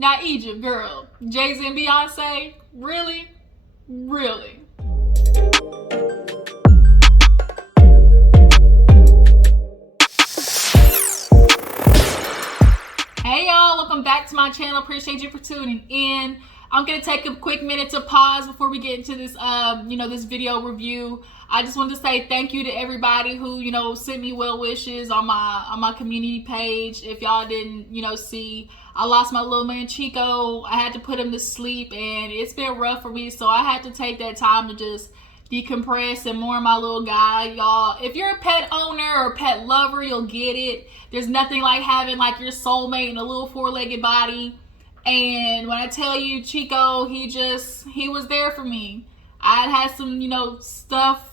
Not Egypt, girl. Jay-Z and Beyonce? Really? Really? Hey y'all, welcome back to my channel. Appreciate you for tuning in. I'm gonna take a quick minute to pause before we get into this this video review. I just wanted to say thank you to everybody who, sent me well wishes on my community page. If y'all didn't, see, I lost my little man Chico. I had to put him to sleep and it's been rough for me, so I had to take that time to just decompress and mourn my little guy. Y'all, if you're a pet owner or pet lover, you'll get it. There's nothing like having like your soulmate in a little four-legged body. And when I tell you, Chico, he was there for me. I had some, stuff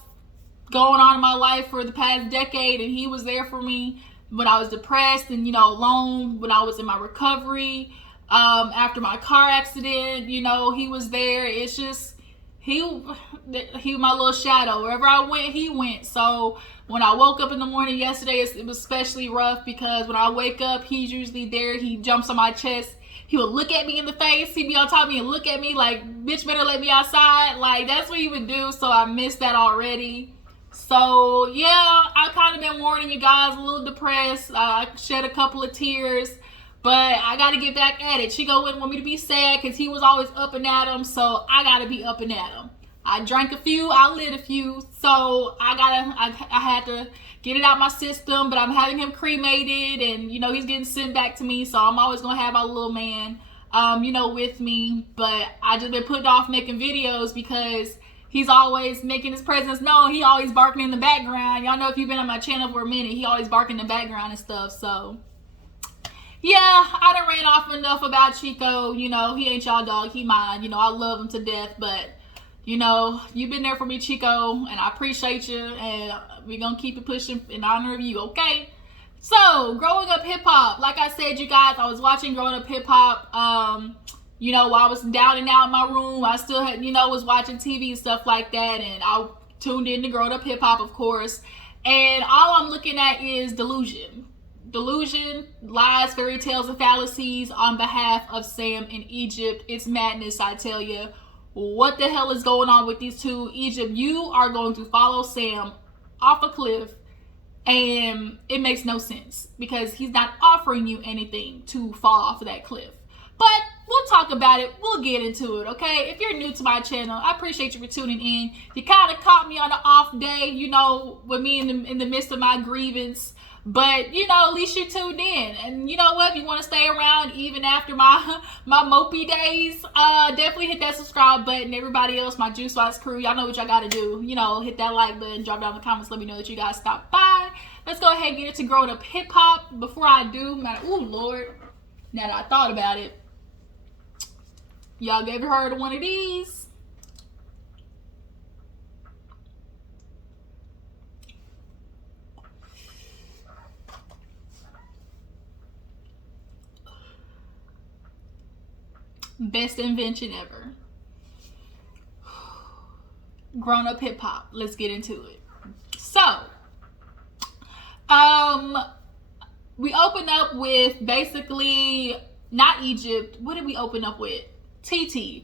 going on in my life for the past decade, and he was there for me when I was depressed and, alone, when I was in my recovery, after my car accident, he was there. It's just, he was my little shadow. Wherever I went, he went. So when I woke up in the morning yesterday, it was especially rough because when I wake up, he's usually there. He jumps on my chest. He would look at me in the face. He'd be on top of me and look at me like, bitch, better let me outside. Like, that's what he would do. So I missed that already. So, yeah, I kind of been warning you guys, a little depressed. I shed a couple of tears. But I got to get back at it. Chico wouldn't want me to be sad because he was always up and at him. So I got to be up and at him. I drank a few, I lit a few, so I had to get it out my system, but I'm having him cremated, and, he's getting sent back to me, so I'm always going to have my little man, with me, but I just been putting off making videos because he's always making his presence known. He always barking in the background. Y'all know if you've been on my channel for a minute, he always barking in the background and stuff, so yeah, I done ran off enough about Chico. He ain't y'all dog, he mine. I love him to death, but you've been there for me, Chico, and I appreciate you, and we're going to keep it pushing in honor of you, okay? So, growing up hip-hop, like I said, you guys, I was watching growing up hip-hop, while I was down and out in my room. I still had, was watching TV and stuff like that, and I tuned in to growing up hip-hop, of course, and all I'm looking at is delusion. Delusion, lies, fairy tales, and fallacies on behalf of Sam in Egypt. It's madness, I tell you. What the hell is going on with these two? Egypt, you are going to follow Sam off a cliff, and it makes no sense because he's not offering you anything to fall off of that cliff. But we'll talk about it. We'll get into it, okay? If you're new to my channel, I appreciate you for tuning in. You kind of caught me on an off day, with me in the midst of my grievance. But, at least you tuned in. And you know what? If you want to stay around even after my mopey days, definitely hit that subscribe button. Everybody else, my Juice Box crew, y'all know what y'all got to do. Hit that like button, drop down in the comments, let me know that you guys stopped by. Let's go ahead and get into growing up hip-hop. Before I do, ooh, Lord, now that I thought about it, y'all ever heard of one of these? Best invention ever. Grown up hip hop. Let's get into it. So, we open up with basically not Egypt. What did we open up with? TT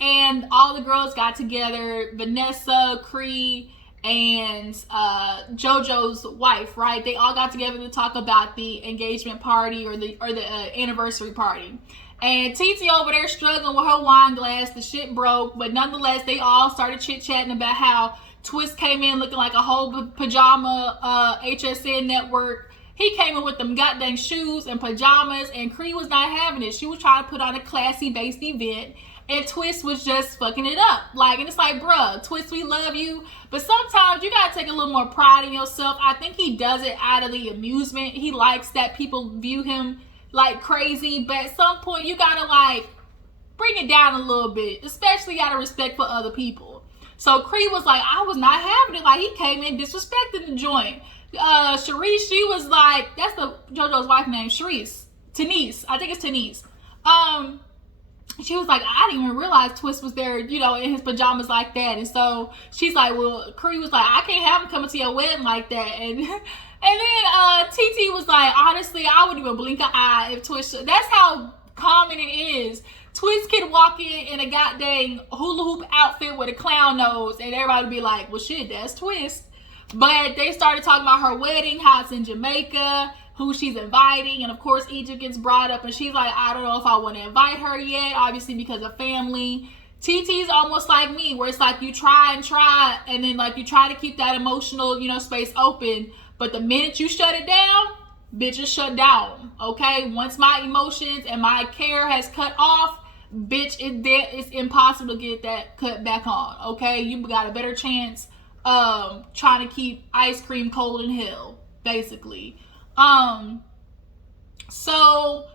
and all the girls got together. Vanessa, Cree, and JoJo's wife, right? They all got together to talk about the engagement party or the anniversary party. And TT over there struggling with her wine glass. The shit broke, but nonetheless, they all started chit-chatting about how Twist came in looking like a whole pajama HSN network. He came in with them goddamn shoes and pajamas, and Cree was not having it. She was trying to put on a classy-based event, and Twist was just fucking it up. And it's like, bruh, Twist, we love you, but sometimes you gotta take a little more pride in yourself. I think he does it out of the amusement. He likes that people view him like crazy, but at some point you gotta bring it down a little bit, especially out of respect for other people. So Cree was like, I was not having it. He came in disrespecting the joint. Sharice, she was like, that's the JoJo's wife name, Sharice. Tenise, I think it's Tenise. She was like, I didn't even realize Twist was there, in his pajamas like that. And so she's like, well, Cree was like, I can't have him coming to your wedding like that. And then TT was like, honestly, I wouldn't even blink an eye if Twist. That's how common it is. Twist could walk in a goddamn hula hoop outfit with a clown nose, and everybody would be like, well, shit, that's Twist. But they started talking about her wedding, how it's in Jamaica, who she's inviting, and of course Egypt gets brought up, and she's like, I don't know if I want to invite her yet, obviously because of family. TT's almost like me, where it's like you try, and then like you try to keep that emotional, space open, but the minute you shut it down, bitch, is shut down, okay? Once my emotions and my care has cut off, bitch, it's impossible to get that cut back on, okay? You got a better chance trying to keep ice cream cold in hell, basically. So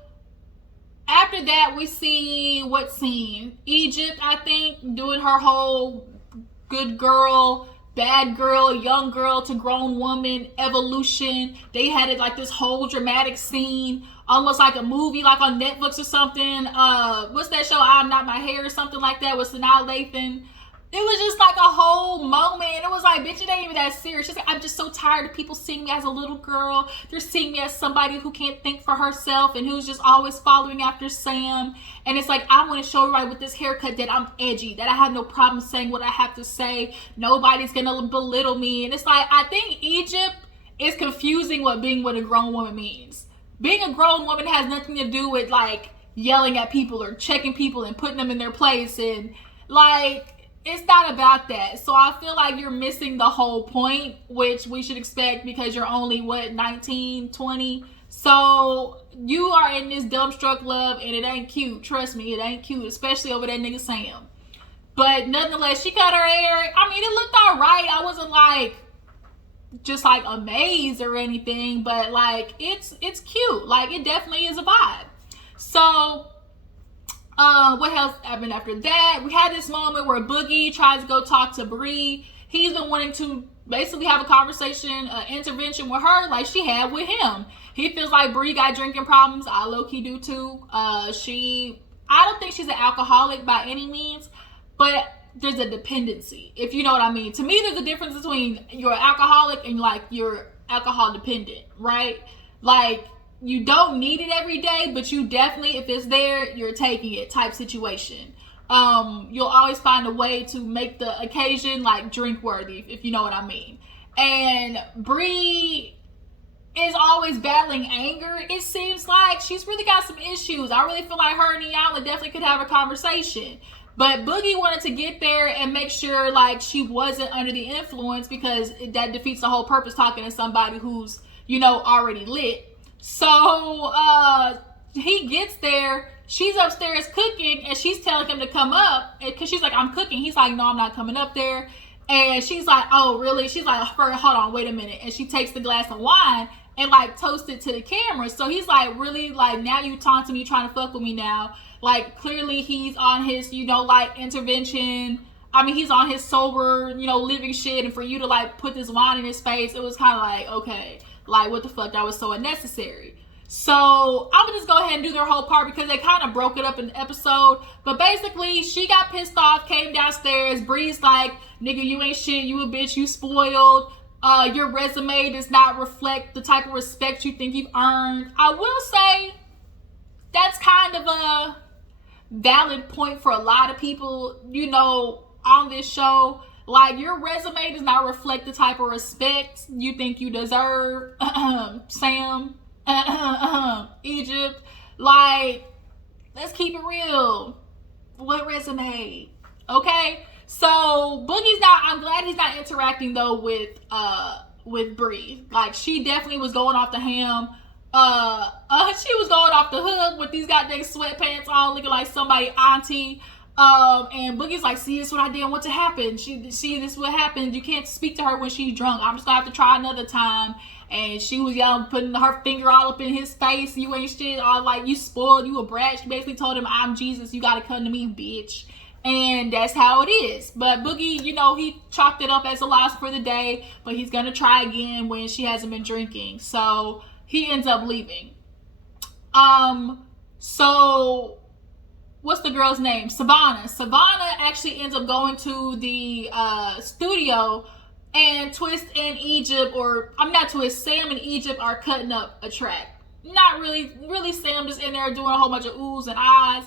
after that, we see what scene? Egypt, I think, doing her whole good girl, bad girl, young girl to grown woman evolution. They had it like this whole dramatic scene, almost like a movie, like on Netflix or something. What's that show? I'm Not My Hair or something like that with Sanaa Lathan. It was just like a whole moment. It was like, bitch, it ain't even that serious. Just like, I'm just so tired of people seeing me as a little girl. They're seeing me as somebody who can't think for herself and who's just always following after Sam. And it's like, I want to show everybody with this haircut that I'm edgy, that I have no problem saying what I have to say. Nobody's going to belittle me. And it's like, I think Egypt is confusing what being with a grown woman means. Being a grown woman has nothing to do with like yelling at people or checking people and putting them in their place. And like, it's not about that. So I feel like you're missing the whole point, which we should expect because you're only, 19, 20? So you are in this dumbstruck love and it ain't cute. Trust me, it ain't cute, especially over that nigga Sam. But nonetheless, she cut her hair. I mean, it looked all right. I wasn't like, just like amazed or anything, but like, it's cute. Like, it definitely is a vibe. So what else happened after that? We had this moment where Boogie tries to go talk to Bri. He's been wanting to basically have a conversation, intervention with her like she had with him. He feels like Bri got drinking problems. I low-key do too. I don't think she's an alcoholic by any means, but there's a dependency, if you know what I mean. To me, there's a difference between you're an alcoholic and like you're alcohol dependent, right? Like, you don't need it every day, but you definitely, if it's there, you're taking it type situation. You'll always find a way to make the occasion like drink worthy, if you know what I mean. And Bri is always battling anger. It seems like she's really got some issues. I really feel like her and Iyanla definitely could have a conversation. But Boogie wanted to get there and make sure like she wasn't under the influence, because that defeats the whole purpose, talking to somebody who's, already lit. So he gets there, she's upstairs cooking, and she's telling him to come up because she's like, I'm cooking. He's like, no, I'm not coming up there. And she's like, oh, really? She's like, hold on, wait a minute. And she takes the glass of wine and like toast it to the camera. So he's like, really? Like, now you taunting me, trying to fuck with me now? Like, clearly he's on his, like intervention. I mean, he's on his sober, living shit. And for you to like put this wine in his face, it was kind of like, okay. Like, what the fuck? That was so unnecessary. So I'm gonna just go ahead and do their whole part because they kind of broke it up in the episode. But basically, she got pissed off, came downstairs. Bri's like, nigga, you ain't shit. You a bitch. You spoiled. Your resume does not reflect the type of respect you think you've earned. I will say that's kind of a valid point for a lot of people, on this show. Like, your resume does not reflect the type of respect you think you deserve. Sam, Egypt. Like, let's keep it real. What resume? Okay? So, Boogie's not, I'm glad he's not interacting though with Bri. Like, she definitely was going off the ham. She was going off the hook with these goddamn sweatpants on, looking like somebody auntie. And Boogie's like, see, this is what I didn't want to happen. See, this is what happened. You can't speak to her when she's drunk. I'm just gonna have to try another time. And she was yelling, putting her finger all up in his face. You ain't shit. All like, you spoiled. You a brat. She basically told him, I'm Jesus. You gotta come to me, bitch. And that's how it is. But Boogie, he chalked it up as a loss for the day. But he's gonna try again when she hasn't been drinking. So he ends up leaving. So what's the girl's name? Savannah. Savannah actually ends up going to the studio, and Twist and Egypt, or I'm not Twist, Sam and Egypt are cutting up a track. not really Sam just in there doing a whole bunch of oohs and ahs.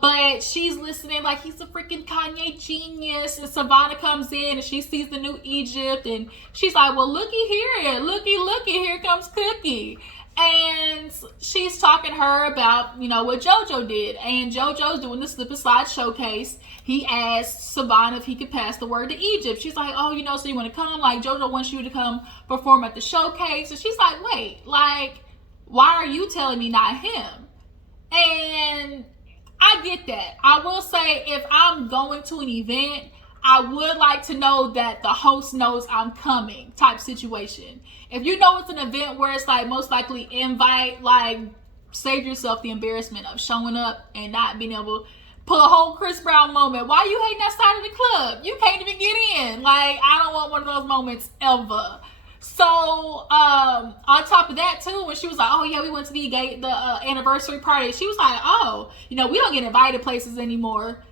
But she's listening like he's a freaking Kanye genius. And Savannah comes in and she sees the new Egypt and she's like, well, looky here, looky, here comes Cookie. And she's talking to her about, what JoJo did. And JoJo's doing the slip and slide showcase. He asked Savannah if he could pass the word to Egypt. She's like, oh, so you want to come? Like, JoJo wants you to come perform at the showcase. And she's like, wait, like, why are you telling me, not him? And I get that. I will say, if I'm going to an event, I would like to know that the host knows I'm coming, type situation. If you know it's an event where it's like most likely invite, like, save yourself the embarrassment of showing up and not being able to pull a whole Chris Brown moment. Why you hating that side of the club? You can't even get in. Like, I don't want one of those moments ever. So, on top of that too, when she was like, oh yeah, we went to the anniversary party, she was like, oh, we don't get invited places anymore.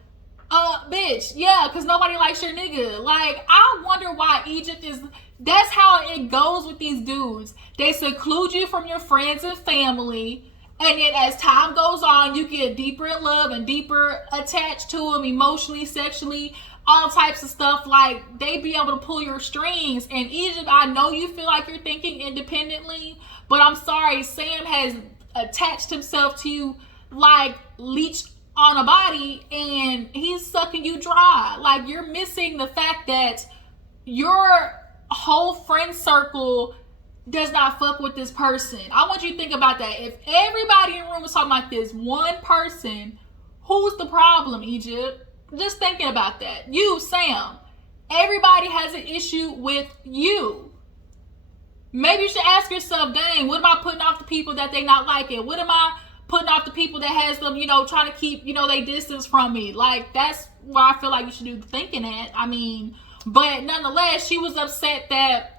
Bitch, yeah, because nobody likes your nigga. Like, I wonder why Egypt is, that's how it goes with these dudes. They seclude you from your friends and family, and then as time goes on, you get deeper in love and deeper attached to them emotionally, sexually, all types of stuff. Like, they be able to pull your strings. And Egypt, I know you feel like you're thinking independently, but I'm sorry, Sam has attached himself to you like leech on a body, and he's sucking you dry. Like, you're missing the fact that your whole friend circle does not fuck with this person. I want you to think about that. If everybody in the room was talking about this one person, who's the problem, Egypt? Just thinking about that. You, Sam. Everybody has an issue with you. Maybe you should ask yourself, dang, what am I putting off the people that they not liking? What am I putting off the people that has them, trying to keep, they distance from me? Like, that's where I feel like you should do the thinking at. I mean, but nonetheless, she was upset that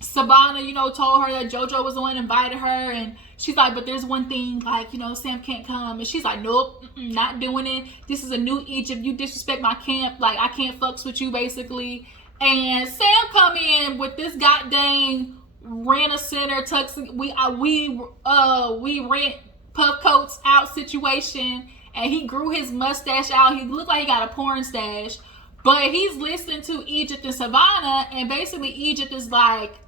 Savannah, told her that JoJo was the one that invited her, and she's like, but there's one thing, like, Sam can't come. And she's like, nope, not doing it. This is a new Egypt. You disrespect my camp. Like, I can't fucks with you, basically. And Sam come in with this goddamn rent a center tuxedo. We rent puff coats out situation, and he grew his mustache out. He looked like he got a porn stash, but he's listening to Egypt and Savannah, and basically Egypt is like,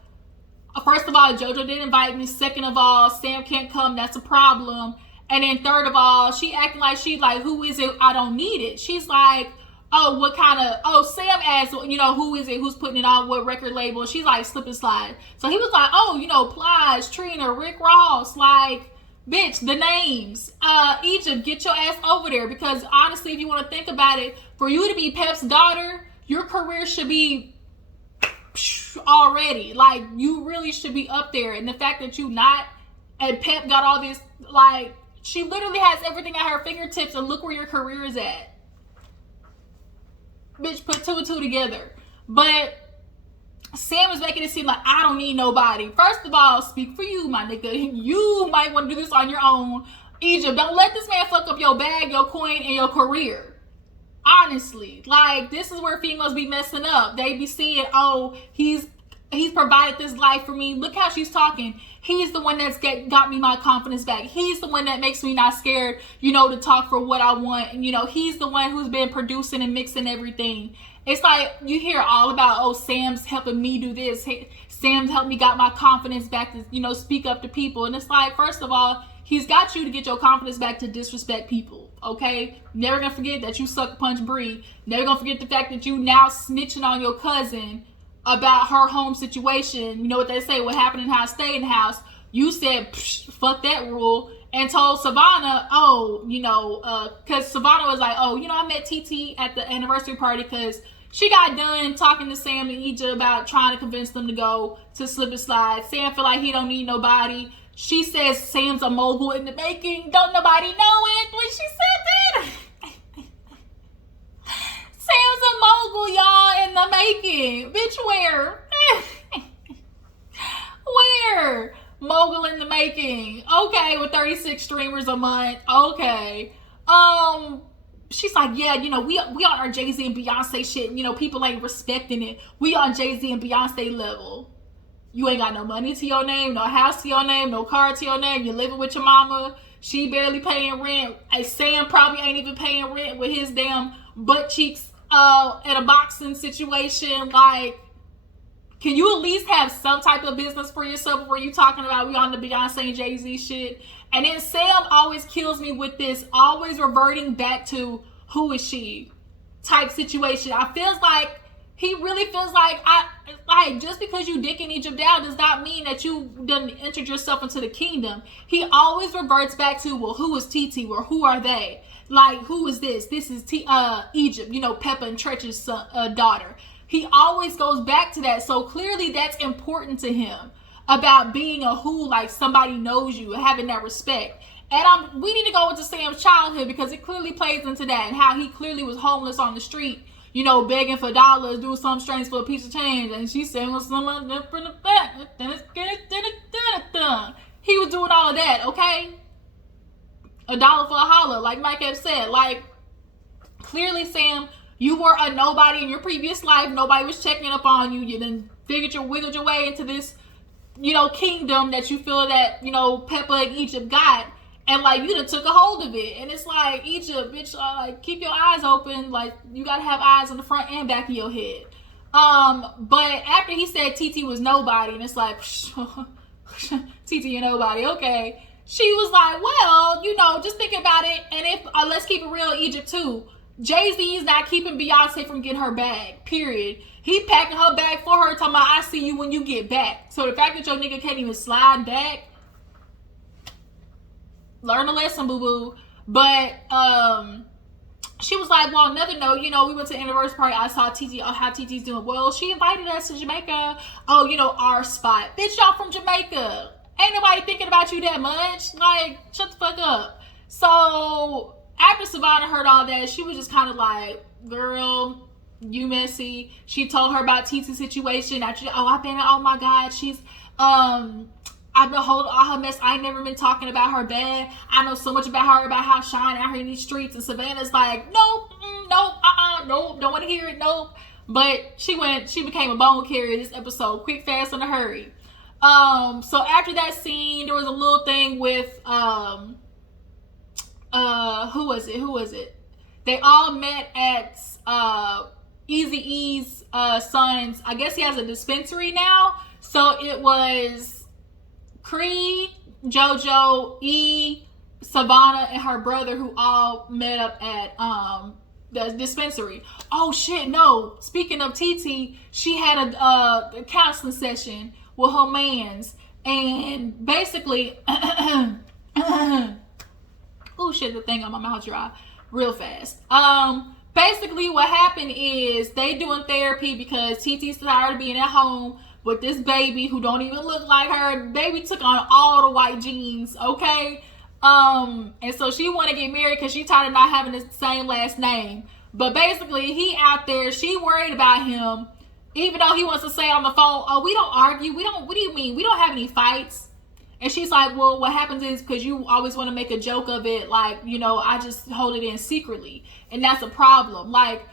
first of all, JoJo didn't invite me. Second of all, Sam can't come. That's a problem. And then third of all, she acting like who is it? I don't need it. She's like, oh, what kind of, Sam asked, who is it? Who's putting it on? What record label? She's like, slip and slide. So he was like, oh, Plies, Trina, Rick Ross, like, bitch, the names. Egypt, get your ass over there. Because honestly, if you want to think about it, for you to be Pep's daughter, your career should be already, like, you really should be up there. And the fact that you not, and Pep got all this, like, she literally has everything at her fingertips, and look where your career is at. Bitch, put two and two together. But Sam is making it seem like I don't need nobody. First of all, speak for you, my nigga. You might want to do this on your own. Egypt, don't let this man fuck up your bag, your coin, and your career. Honestly, like, this is where females be messing up. They be seeing, oh, he's provided this life for me. Look how she's talking. He's the one that's got me my confidence back. He's the one that makes me not scared, to talk for what I want. And, he's the one who's been producing and mixing everything. It's like, you hear all about, oh, Sam's helping me do this. Hey, Sam's helped me got my confidence back to, speak up to people. And it's like, first of all, he's got you to get your confidence back to disrespect people. Okay, never gonna forget that you sucker punch Bri. Never gonna forget the fact that you now snitching on your cousin about her home situation. You know what they say, what happened in the house, stay in the house. You said, fuck that rule, and told Savannah, because Savannah was like, I met TT at the anniversary party because she got done talking to Sam and Egypt about trying to convince them to go to Slip and Slide. Sam feel like he don't need nobody. She says Sam's a mogul in the making. Don't nobody know it when she said that. Sam's a mogul, y'all, in the making. Bitch, where? Where? Mogul in the making. Okay, with 36 streamers a month. Okay. She's like, yeah, we on our Jay-Z and Beyonce shit. People ain't respecting it. We on Jay-Z and Beyonce level. You ain't got no money to your name, no house to your name, no car to your name. You're living with your mama. She barely paying rent. Sam probably ain't even paying rent with his damn butt cheeks at a boxing situation. Like, can you at least have some type of business for yourself where you talking about we on the Beyonce and Jay-Z shit? And then Sam always kills me with this, always reverting back to who is she type situation. I feels like he really feels like just because you dicking Egypt down does not mean that you done entered yourself into the kingdom. He always reverts back to, well, who is TT or who are they? Like, who is this? This is Egypt, you know, Peppa and Tretch's daughter. He always goes back to that. So clearly that's important to him about being a who, like somebody knows you, having that respect. And we need to go into Sam's childhood because it clearly plays into that and how he clearly was homeless on the street, you know, begging for dollars, doing some strange for a piece of change, and she sang with someone from the back. He was doing all of that, okay? $1 for a holler, like Mike have said. Like, clearly, Sam, you were a nobody in your previous life. Nobody was checking up on you. You then wiggled your way into this, you know, kingdom that you feel that, you know, Peppa and Egypt got. And, like, you done took a hold of it. And it's like, Egypt, bitch, like, keep your eyes open. Like, you got to have eyes on the front and back of your head. But after he said TT was nobody, and it's like, TT and nobody, okay. She was like, well, you know, just think about it. And if, let's keep it real, Egypt, too. Jay-Z is not keeping Beyonce from getting her bag, period. He packing her bag for her, talking about, I see you when you get back. So the fact that your nigga can't even slide back, learn a lesson, boo-boo. But she was like, well, another note, you know, we went to the anniversary party. I saw TT, how TT's doing. Well, she invited us to Jamaica. Oh, you know, our spot. Bitch, y'all from Jamaica. Ain't nobody thinking about you that much. Like, shut the fuck up. So after Savannah heard all that, she was just kind of like, girl, you messy. She told her about TT's situation. Actually, oh my God, she's, I've been holding all her mess. I ain't never been talking about her bad. I know so much about her, about how Shawn out here in these streets. And Savannah's like, nope, nope, nope, don't want to hear it, nope. But she became a bone carrier this episode, quick, fast, in a hurry. So after that scene, there was a little thing with, who was it? They all met at, Eazy-E's, son's, I guess he has a dispensary now. So it was Creed, JoJo, E, Savannah, and her brother who all met up at the dispensary. Oh shit, no. Speaking of TT, she had a counseling session with her mans, and basically oh shit, the thing on my mouth dry real fast. Basically what happened is they doing therapy because TT's tired of being at home with this baby who don't even look like her. Baby took on all the white genes, okay? And so she want to get married because she tired of not having the same last name. But basically, he out there, she worried about him, even though he wants to say on the phone, oh, we don't argue. What do you mean? We don't have any fights. And she's like, well, what happens is because you always want to make a joke of it, like, you know, I just hold it in secretly. And that's a problem. Like,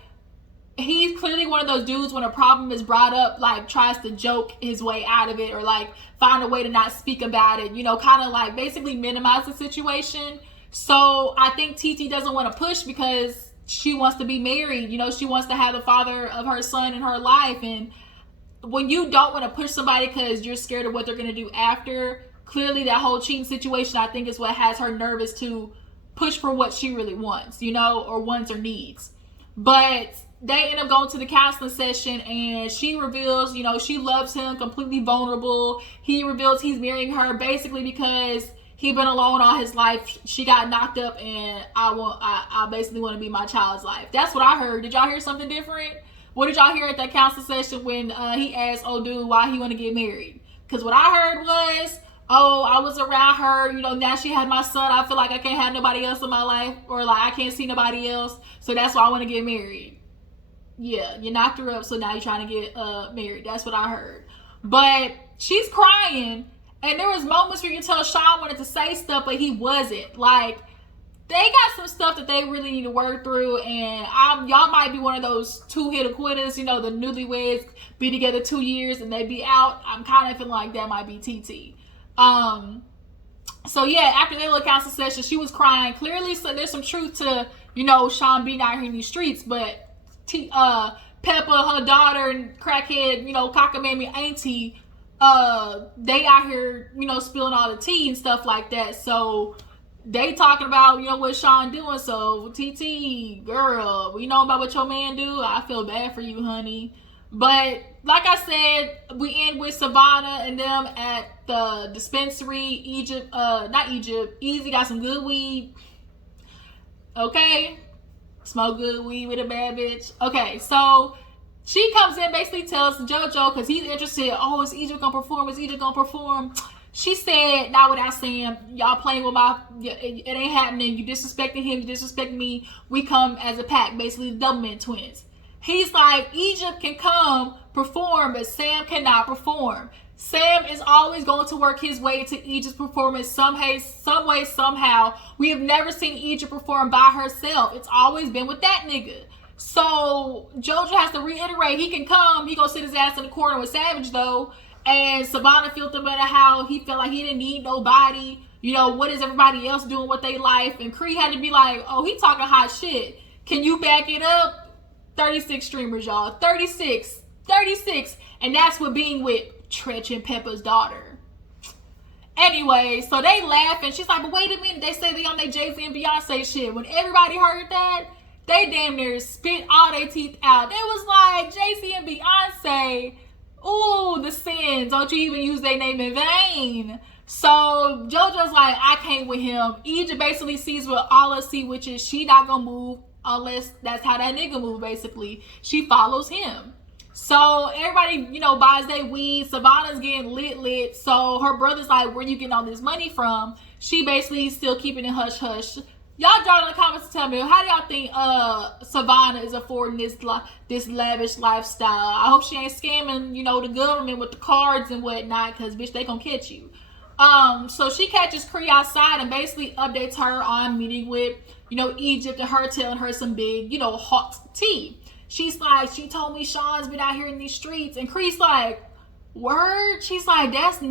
he's clearly one of those dudes when a problem is brought up, like tries to joke his way out of it or like find a way to not speak about it, you know, kind of like basically minimize the situation. So I think TT doesn't want to push because she wants to be married. You know, she wants to have the father of her son in her life. And when you don't want to push somebody because you're scared of what they're going to do after, clearly that whole cheating situation, I think, is what has her nervous to push for what she really wants, you know, or wants or needs. But they end up going to the counseling session and she reveals, you know, she loves him, completely vulnerable. He reveals he's marrying her basically because he been alone all his life. She got knocked up and I basically want to be my child's life. That's what I heard. Did y'all hear something different? What did y'all hear at that counseling session when he asked old dude why he want to get married? Because what I heard was, oh, I was around her, you know, now she had my son. I feel like I can't have nobody else in my life, or like I can't see nobody else. So that's why I want to get married. Yeah, you knocked her up, so now you're trying to get married. That's what I heard. But she's crying, and there was moments where you can tell Shawn wanted to say stuff, but he wasn't. Like, they got some stuff that they really need to work through, and y'all might be one of those 2-hit quitters, you know, the newlyweds be together 2 years and they be out. I'm kind of feeling like that might be TT. So yeah, after their little council session, she was crying. Clearly, so there's some truth to, you know, Shawn being out here in these streets, but Peppa, her daughter, and crackhead, you know, cockamamie auntie, they out here, you know, spilling all the tea and stuff like that. So they talking about, you know, what Shawn doing. So TT, girl, we know about what your man do. I feel bad for you, honey. But like I said, we end with Savannah and them at the dispensary. Easy got some good weed. Okay, smoke good weed with a bad bitch. Okay, so she comes in, basically tells JoJo, because he's interested, oh, is Egypt gonna perform? Is Egypt gonna perform? She said, not without saying, y'all playing with it ain't happening. You disrespecting him, you disrespecting me. We come as a pack, basically the Doublemint twins. He's like, Egypt can come perform, but Sam cannot perform. Sam is always going to work his way to Egypt's performance some way, somehow. We have never seen Egypt perform by herself. It's always been with that nigga. So JoJo has to reiterate, he can come. He gonna sit his ass in the corner with Savage though. And Savannah felt about how he felt like he didn't need nobody. You know, what is everybody else doing with their life? And Cree had to be like, oh, he talking hot shit. Can you back it up? 36 streamers, y'all. 36. And that's what being with Tretch and Peppa's daughter. Anyway, so they laugh and she's like, but wait a minute. They say they on their Jay-Z and Beyonce shit. When everybody heard that, they damn near spit all their teeth out. They was like, Jay-Z and Beyonce, ooh, the sins. Don't you even use their name in vain. So JoJo's like, I can't with him. Egypt basically sees what all us see, which is she not gonna move unless that's how that nigga move, basically. She follows him. So everybody, you know, buys their weed. Savannah's getting lit. So her brother's like, where you getting all this money from? She basically still keeping it hush-hush. Y'all draw in the comments to tell me, how do y'all think Savannah is affording this lavish lifestyle? I hope she ain't scamming, you know, the government with the cards and whatnot, because bitch, they gonna catch you. So she catches Cree outside and basically updates her on meeting with, you know, Egypt, and her telling her some big, you know, hot tea. She's like, she told me Shawn's been out here in these streets. And Cree's like, word? She's like, that's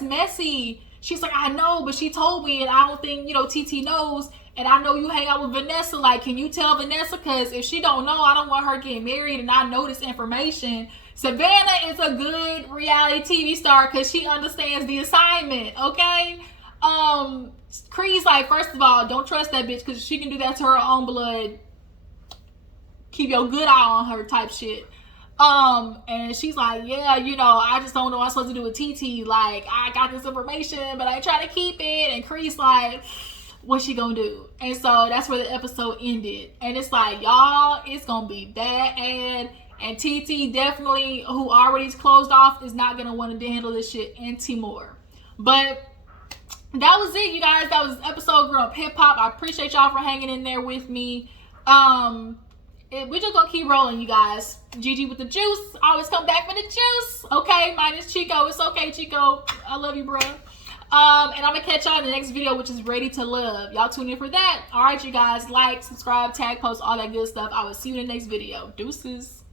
messy. She's like, I know, but she told me, and I don't think, you know, TT knows. And I know you hang out with Vanessa. Like, can you tell Vanessa? Because if she don't know, I don't want her getting married, and I know this information. Savannah is a good reality TV star because she understands the assignment, okay? Cree's like, first of all, don't trust that bitch because she can do that to her own blood. Keep your good eye on her type shit. And she's like, yeah, you know, I just don't know what I'm supposed to do with TT. Like, I got this information, but I try to keep it. And Cree's like, what's she gonna do? And so that's where the episode ended. And it's like, y'all, it's gonna be bad. And TT definitely, who already is closed off, is not gonna want to handle this shit anymore. But that was it, you guys. That was episode Up Hiphop. I appreciate y'all for hanging in there with me. We're just gonna keep rolling, you guys. GG with the juice. Always come back for the juice. Okay, minus Chico. It's okay, Chico. I love you, bro. And I'm gonna catch y'all in the next video, which is Ready to Love. Y'all tune in for that. All right, you guys. Like, subscribe, tag, post, all that good stuff. I will see you in the next video. Deuces.